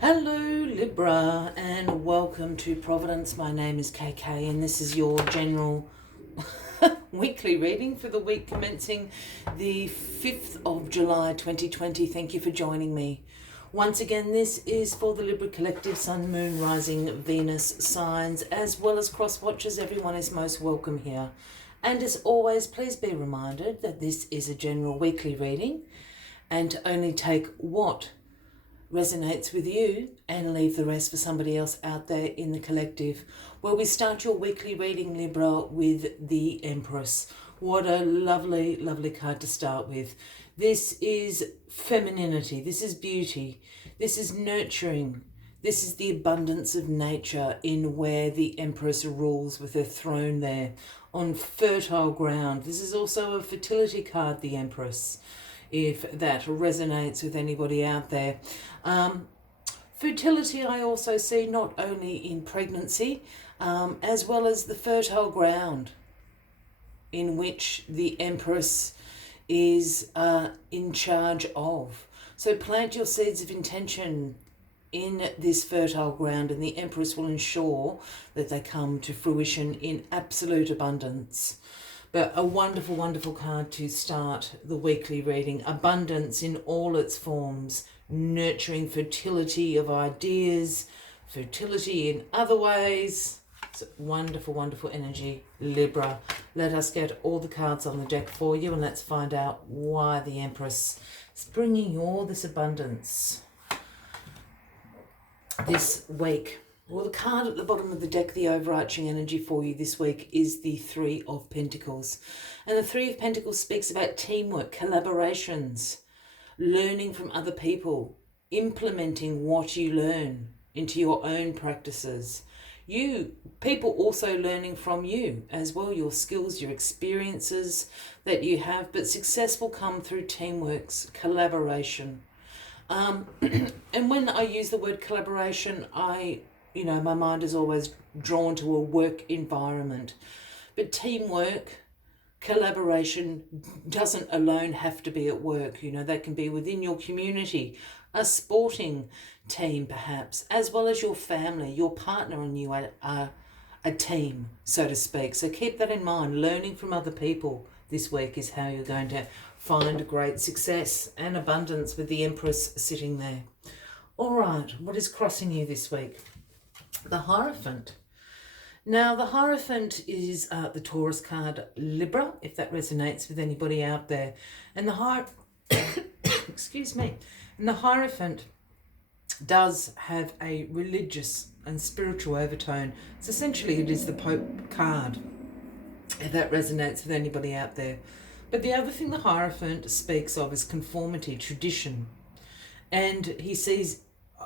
Hello Libra and welcome to Providence. My name is KK and this is your general weekly reading for the week commencing the 5th of July 2020. Thank you for joining me. Once again, this is for the Libra Collective Sun, Moon, Rising, Venus signs, as well as cross watchers. Everyone is most welcome here. And as always, please be reminded that this is a general weekly reading and to only take what resonates with you and leave the rest for somebody else out there in the collective. Well, we start your weekly reading, Libra, with the Empress. What a lovely, lovely card to start with. This is femininity. This is beauty. This is nurturing. This is the abundance of nature in where the Empress rules with her throne there on fertile ground. This is also a fertility card, the Empress, if that resonates with anybody out there. Fertility I also see not only in pregnancy, as well as the fertile ground in which the Empress is in charge of. So plant your seeds of intention in this fertile ground and the Empress will ensure that they come to fruition in absolute abundance. But a wonderful, wonderful card to start the weekly reading. Abundance in all its forms. Nurturing fertility of ideas. Fertility in other ways. It's wonderful, wonderful energy, Libra. Let us get all the cards on the deck for you and let's find out why the Empress is bringing you all this abundance this week. Well, the card at the bottom of the deck, the overarching energy for you this week is the Three of Pentacles. And the Three of Pentacles speaks about teamwork, collaborations, learning from other people, implementing what you learn into your own practices. People also learning from you as well, your skills, your experiences that you have, but success will come through teamworks, collaboration. And when I use the word collaboration, my mind is always drawn to a work environment. But teamwork, collaboration doesn't alone have to be at work. That can be within your community, a sporting team perhaps, as well as your family, your partner and you are a team, so to speak. So keep that in mind. Learning from other people this week is how you're going to find great success and abundance with the Empress sitting there. All right, what is crossing you this week? The Hierophant. Now, the Hierophant is the Taurus card, Libra, if that resonates with anybody out there. And the excuse me. And the Hierophant does have a religious and spiritual overtone. So essentially, it is the Pope card, if that resonates with anybody out there. But the other thing the Hierophant speaks of is conformity, tradition. And he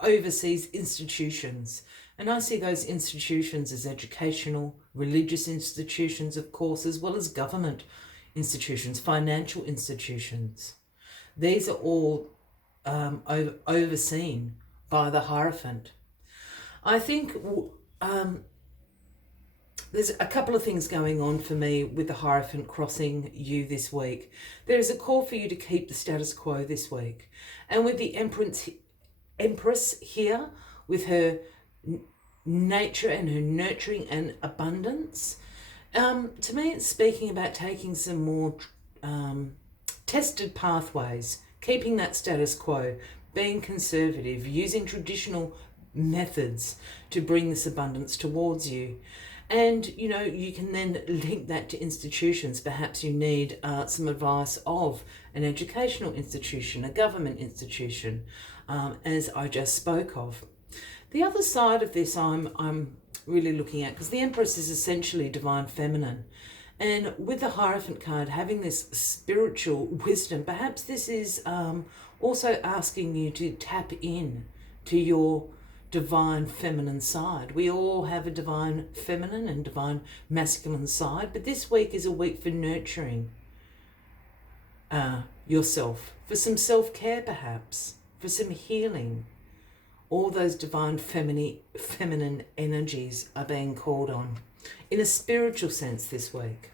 oversees institutions. And I see those institutions as educational, religious institutions, of course, as well as government institutions, financial institutions. These are all overseen by the Hierophant. I think there's a couple of things going on for me with the Hierophant crossing you this week. There is a call for you to keep the status quo this week. And with the Empress here, with her nature and her nurturing and abundance, to me it's speaking about taking some more tested pathways, keeping that status quo, being conservative, using traditional methods to bring this abundance towards you. And you can then link that to institutions. Perhaps you need some advice of an educational institution, a government institution, as I just spoke of. The other side of this I'm really looking at, because the Empress is essentially divine feminine. And with the Hierophant card, having this spiritual wisdom, perhaps this is also asking you to tap in to your divine feminine side. We all have a divine feminine and divine masculine side, but this week is a week for nurturing yourself, for some self-care perhaps, for some healing. All those divine feminine energies are being called on in a spiritual sense this week.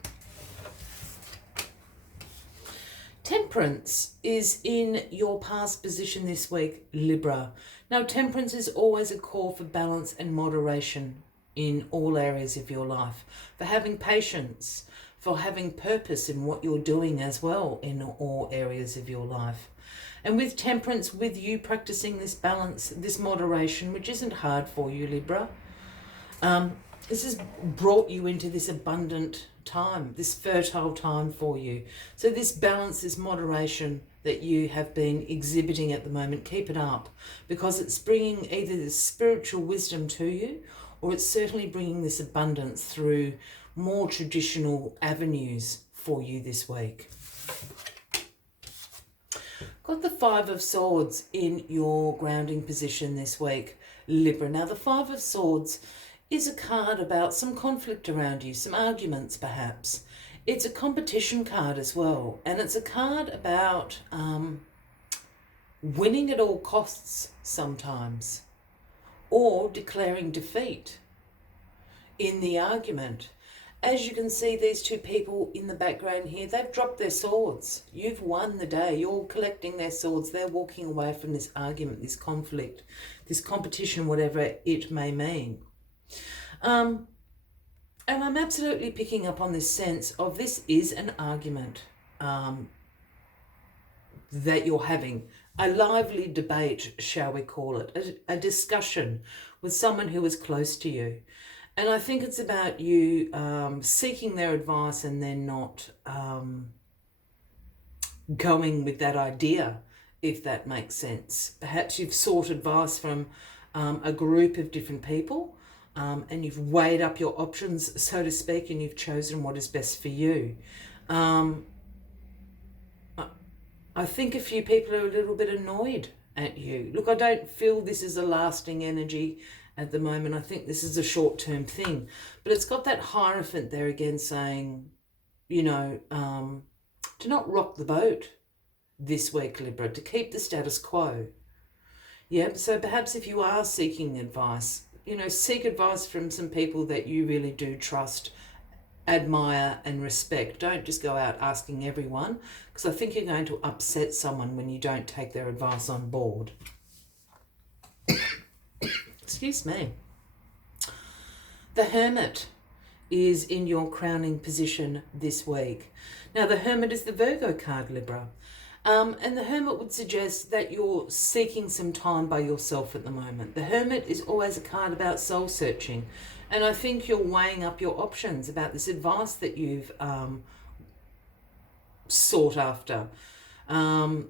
Temperance is in your past position this week, Libra. Now, temperance is always a call for balance and moderation in all areas of your life, for having patience, for having purpose in what you're doing as well in all areas of your life. And with temperance, with you practicing this balance, this moderation, which isn't hard for you, Libra, this has brought you into this abundant time, this fertile time for you. So this balance, this moderation that you have been exhibiting at the moment, keep it up, because it's bringing either this spiritual wisdom to you, or it's certainly bringing this abundance through more traditional avenues for you this week. Got the Five of Swords in your grounding position this week, Libra. Now, the Five of Swords is a card about some conflict around you, some arguments perhaps. It's a competition card as well, and it's a card about winning at all costs sometimes, or declaring defeat in the argument. As you can see, these two people in the background here, they've dropped their swords. You've won the day. You're collecting their swords. They're walking away from this argument, this conflict, this competition, whatever it may mean. And I'm absolutely picking up on this sense of this is an argument that you're having, a lively debate, shall we call it, a discussion with someone who is close to you. And I think it's about you seeking their advice and then not going with that idea, if that makes sense. Perhaps you've sought advice from a group of different people, and you've weighed up your options, so to speak, and you've chosen what is best for you. I think a few people are a little bit annoyed at you. Look, I don't feel this is a lasting energy at the moment. I think this is a short-term thing. But it's got that Hierophant there again saying, you know, to not rock the boat this week, Libra, to keep the status quo. Yeah, so perhaps if you are seeking advice, you know, seek advice from some people that you really do trust, admire and respect. Don't just go out asking everyone, because I think you're going to upset someone when you don't take their advice on board. Excuse me. The Hermit is in your crowning position this week. Now, the Hermit is the Virgo card, Libra. And the Hermit would suggest that you're seeking some time by yourself at the moment. The Hermit is always a card about soul searching. And I think you're weighing up your options about this advice that you've sought after. The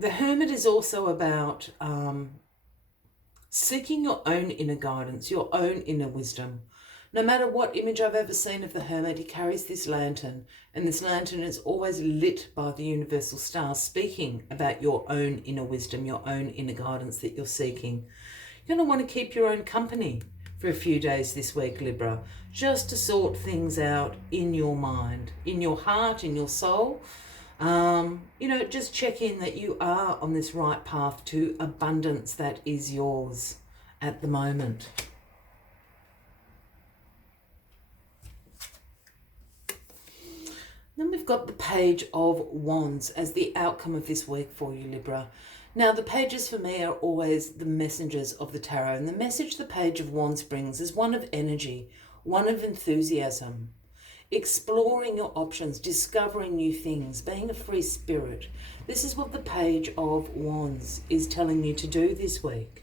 Hermit is also about seeking your own inner guidance, your own inner wisdom. No matter what image I've ever seen of the Hermit, he carries this lantern, and this lantern is always lit by the universal star, speaking about your own inner wisdom, your own inner guidance that you're seeking. You're going to want to keep your own company for a few days this week, Libra, just to sort things out in your mind, in your heart, in your soul. You know, just check in that you are on this right path to abundance that is yours at the moment. Then we've got the Page of Wands as the outcome of this week for you, Libra. Now, the pages for me are always the messengers of the tarot, and the message the Page of Wands brings is one of energy, one of enthusiasm, exploring your options, discovering new things, being a free spirit. This is what the Page of Wands is telling you to do this week.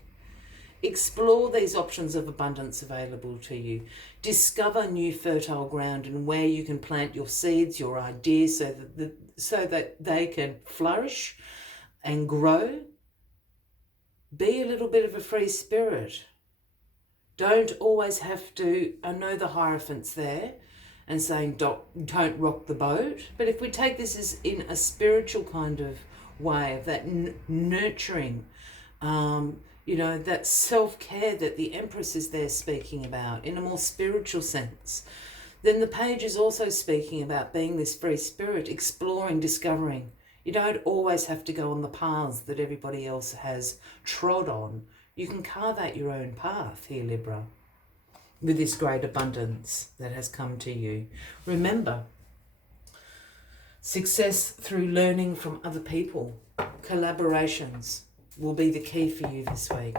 Explore these options of abundance available to you. Discover new fertile ground and where you can plant your seeds, your ideas, so that they can flourish and grow. Be a little bit of a free spirit. Don't always have to, I know the Hierophant's there and saying don't rock the boat, but if we take this as in a spiritual kind of way of that nurturing, you know, that self-care that the Empress is there speaking about in a more spiritual sense, then the page is also speaking about being this free spirit, exploring, discovering. You don't always have to go on the paths that everybody else has trod on. You can carve out your own path here, Libra, with this great abundance that has come to you. Remember, Success through learning from other people. Collaborations will be the key for you this week.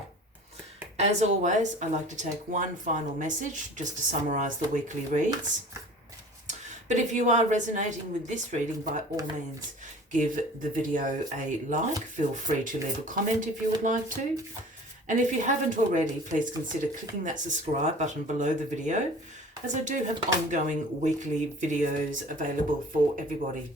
As always, I like to take one final message just to summarise the weekly reads. But if you are resonating with this reading, by all means, give the video a like. Feel free to leave a comment if you would like to. And if you haven't already, please consider clicking that subscribe button below the video, as I do have ongoing weekly videos available for everybody.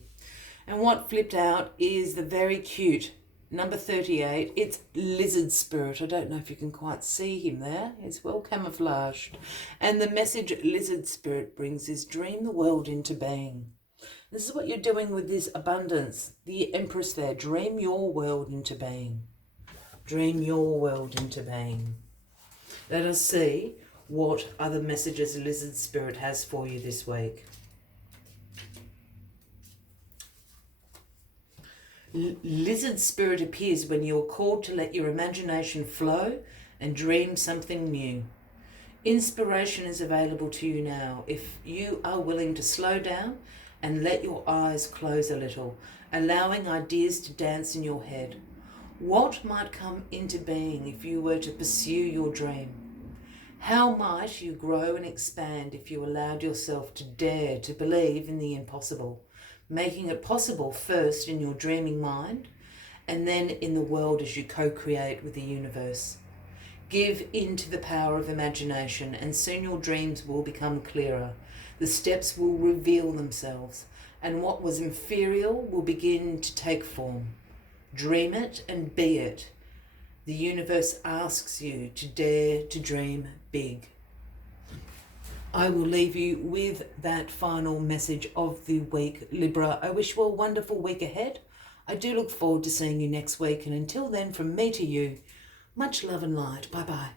And what flipped out is the very cute number 38. It's Lizard Spirit. I don't know if you can quite see him there. It's well camouflaged. And the message Lizard Spirit brings is dream the world into being. This is what you're doing with this abundance. The Empress there. Dream your world into being. Dream your world into being. Let us see what other messages Lizard Spirit has for you this week. Lizard Spirit appears when you are called to let your imagination flow and dream something new. Inspiration is available to you now if you are willing to slow down and let your eyes close a little, allowing ideas to dance in your head. What might come into being if you were to pursue your dream? How might you grow and expand if you allowed yourself to dare to believe in the impossible? Making it possible first in your dreaming mind and then in the world as you co-create with the universe. Give in to the power of imagination and soon your dreams will become clearer. The steps will reveal themselves and what was inferior will begin to take form. Dream it and be it. The universe asks you to dare to dream big. I will leave you with that final message of the week, Libra. I wish you a wonderful week ahead. I do look forward to seeing you next week. And until then, from me to you, much love and light. Bye-bye.